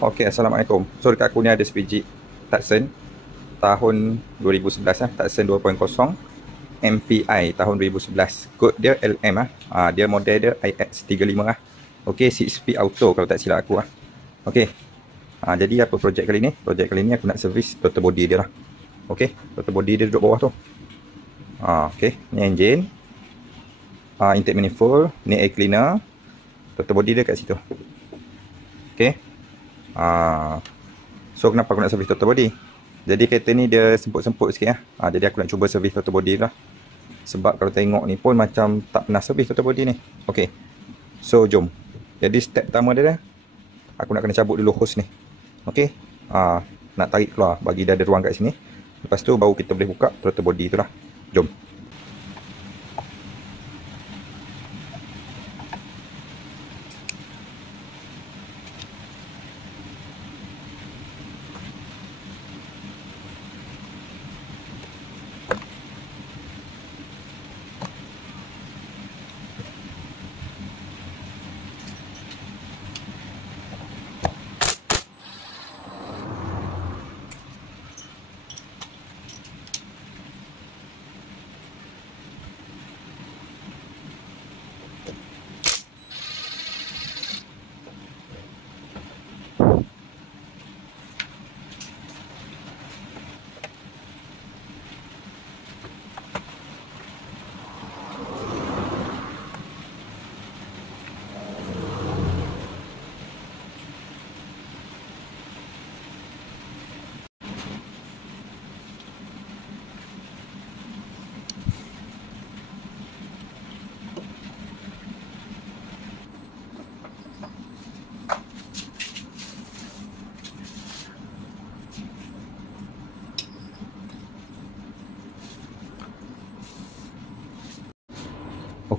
Okey, Assalamualaikum. So dekat aku ni ada sebiji Tucson tahun 2011 lah, Tucson 2.0 MPI tahun 2011. Kod dia LM lah. Dia model dia IX35 lah. Okey, 6 speed auto kalau tak silap aku lah. Okey. Jadi apa projek kali ni? Projek kali ni aku nak servis throttle body dia lah. Okey, throttle body dia duduk bawah tu. Okey, ni engine. Intake manifold, ni air cleaner. Throttle body dia kat situ. Okey. So kenapa aku nak servis throttle body? Jadi kereta ni dia semput-semput sikit lah. Jadi aku nak cuba servis throttle body lah. Sebab kalau tengok ni pun macam tak pernah servis throttle body ni. Okey. So jom. Jadi step pertama dia, aku nak kena cabut dulu hose ni. Okey. Nak tarik keluar bagi dia ada ruang kat sini. Lepas tu baru kita boleh buka throttle body tu lah. Jom.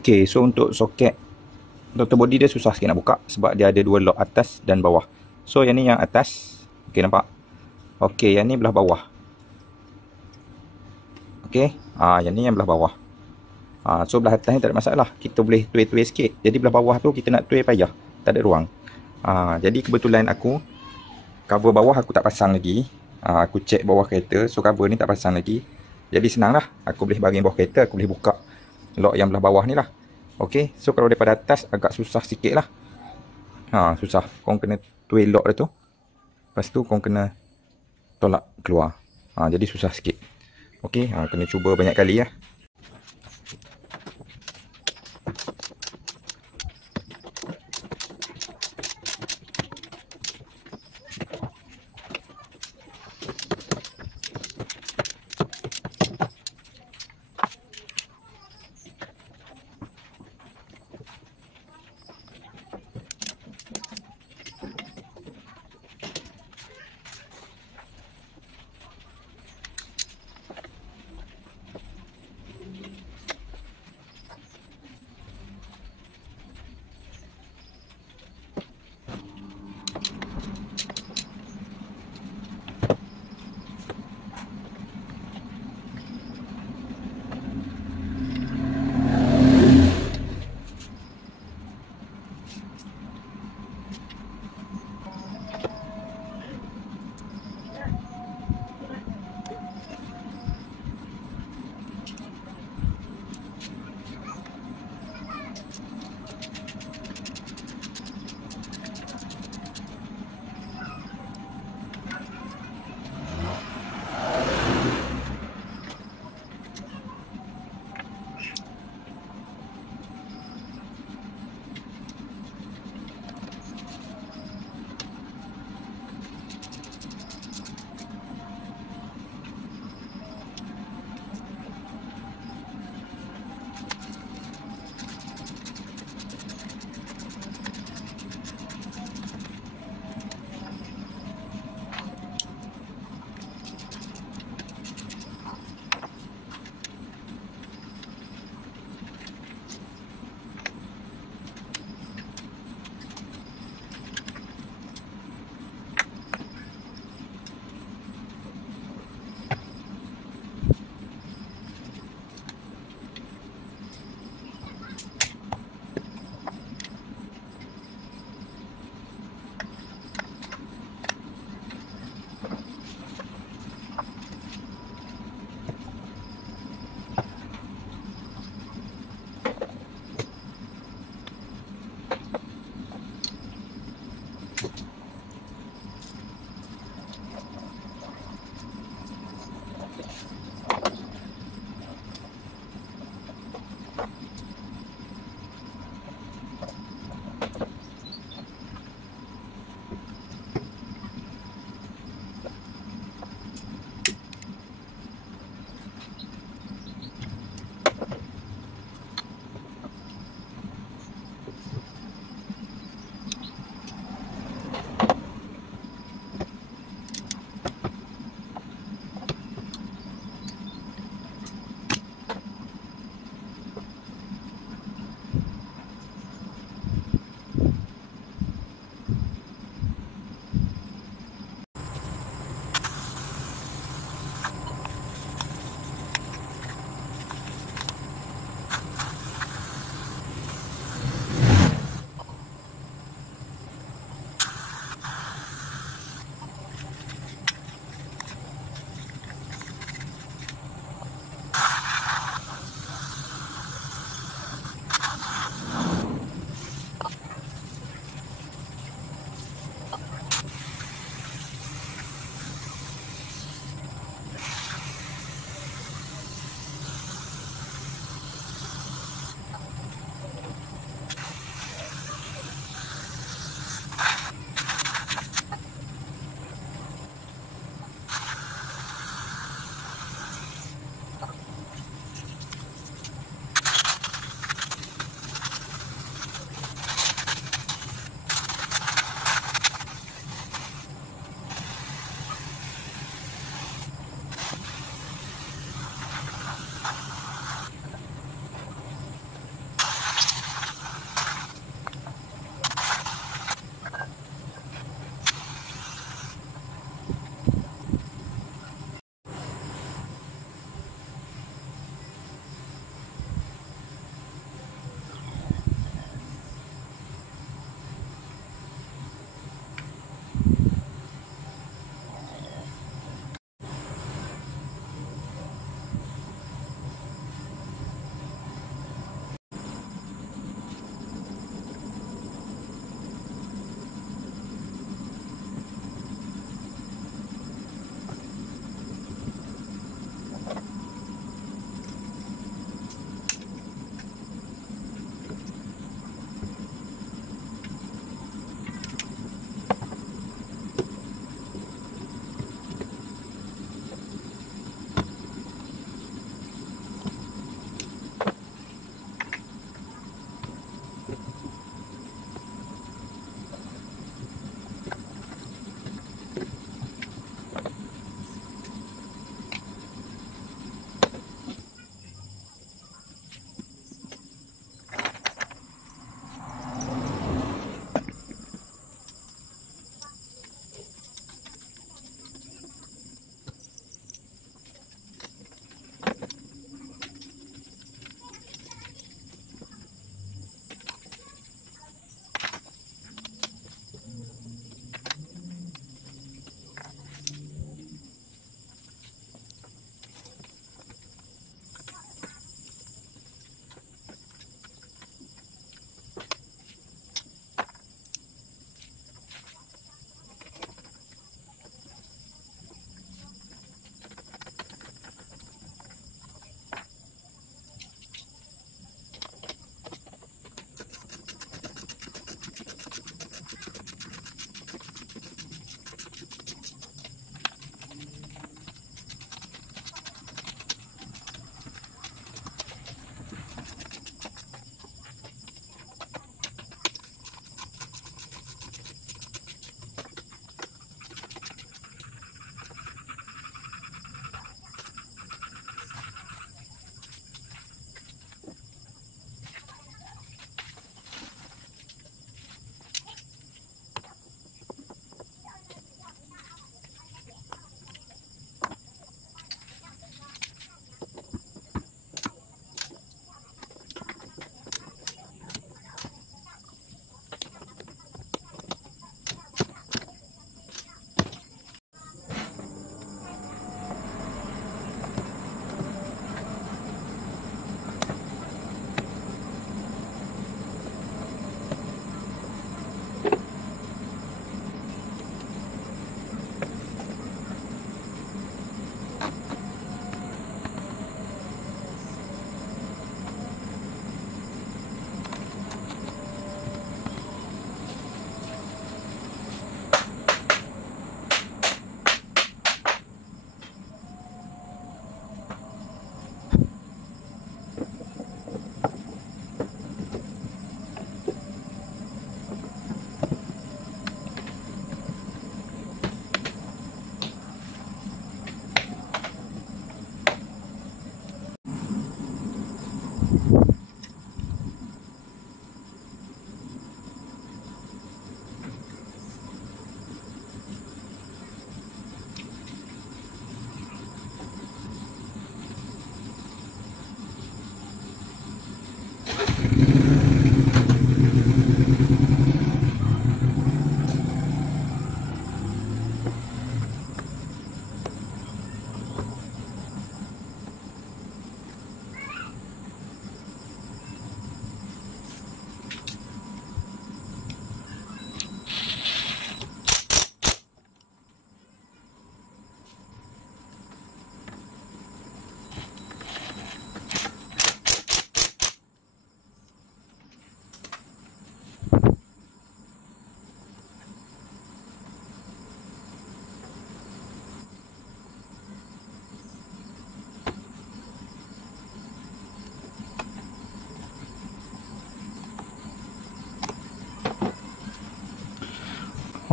Okey, so untuk soket throttle body dia susah sikit nak buka sebab dia ada dua lock, atas dan bawah. So yang ni yang atas. Okey, nampak? Okey, yang ni belah bawah. Okey, yang ni yang belah bawah. So belah atas ni tak ada masalah. Kita boleh tuai-tuai sikit. Jadi belah bawah tu kita nak tuai payah. Tak ada ruang. Jadi kebetulan aku cover bawah aku tak pasang lagi. Aku check bawah kereta. So cover ni tak pasang lagi. Jadi senang lah. Aku boleh baring bawah kereta. Aku boleh buka lock yang belah bawah ni lah. Okey. So kalau daripada atas agak susah sikit lah. Susah. Korang kena tuai lock dia tu. Lepas tu korang kena tolak keluar. Jadi susah sikit. Okey. Kena cuba banyak kali lah.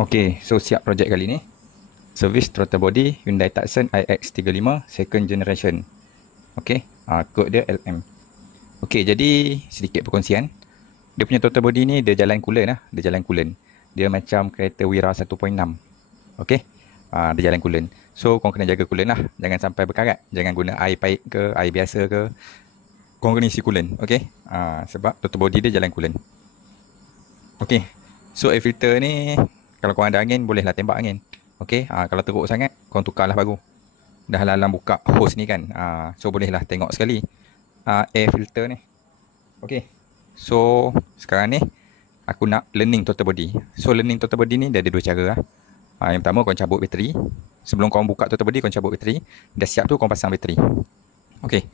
Okay, so siap projek kali ni. Service throttle body Hyundai Tucson iX35 second generation. Okay, kod dia LM. Okay, jadi sedikit perkongsian. Dia punya throttle body ni dia jalan coolant lah. Dia jalan coolant. Dia macam kereta Wira 1.6. Okay, dia jalan coolant. So, korang kena jaga coolant lah. Jangan sampai berkarat. Jangan guna air paip ke, air biasa ke. Korang kena isi coolant. Okay, sebab throttle body dia jalan coolant. Okay, so air filter ni kalau korang ada angin, bolehlah tembak angin. Okay, kalau teruk sangat, korang tukarlah baru. Dah lalang buka hose ni kan. So bolehlah tengok sekali air filter ni. Okay, so sekarang ni aku nak learning throttle body. So learning throttle body ni dia ada dua cara lah. Yang pertama, korang cabut bateri. Sebelum korang buka throttle body, korang cabut bateri. Dah siap tu, korang pasang bateri. Okay,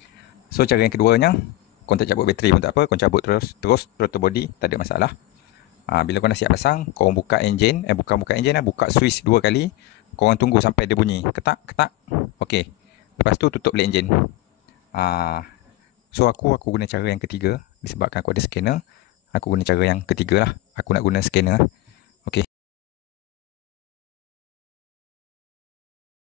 so cara yang keduanya, korang tak cabut bateri pun tak apa. Korang cabut terus throttle body, tak ada masalah. Bila korang dah siap pasang, korang buka enjin. Buka enjin lah, buka switch 2 kali. Korang tunggu sampai dia bunyi ketak, ketak. Okay, lepas tu tutup balik enjin. So aku guna cara yang ketiga. Disebabkan aku ada scanner, aku guna cara yang ketiga lah. Aku nak guna scanner.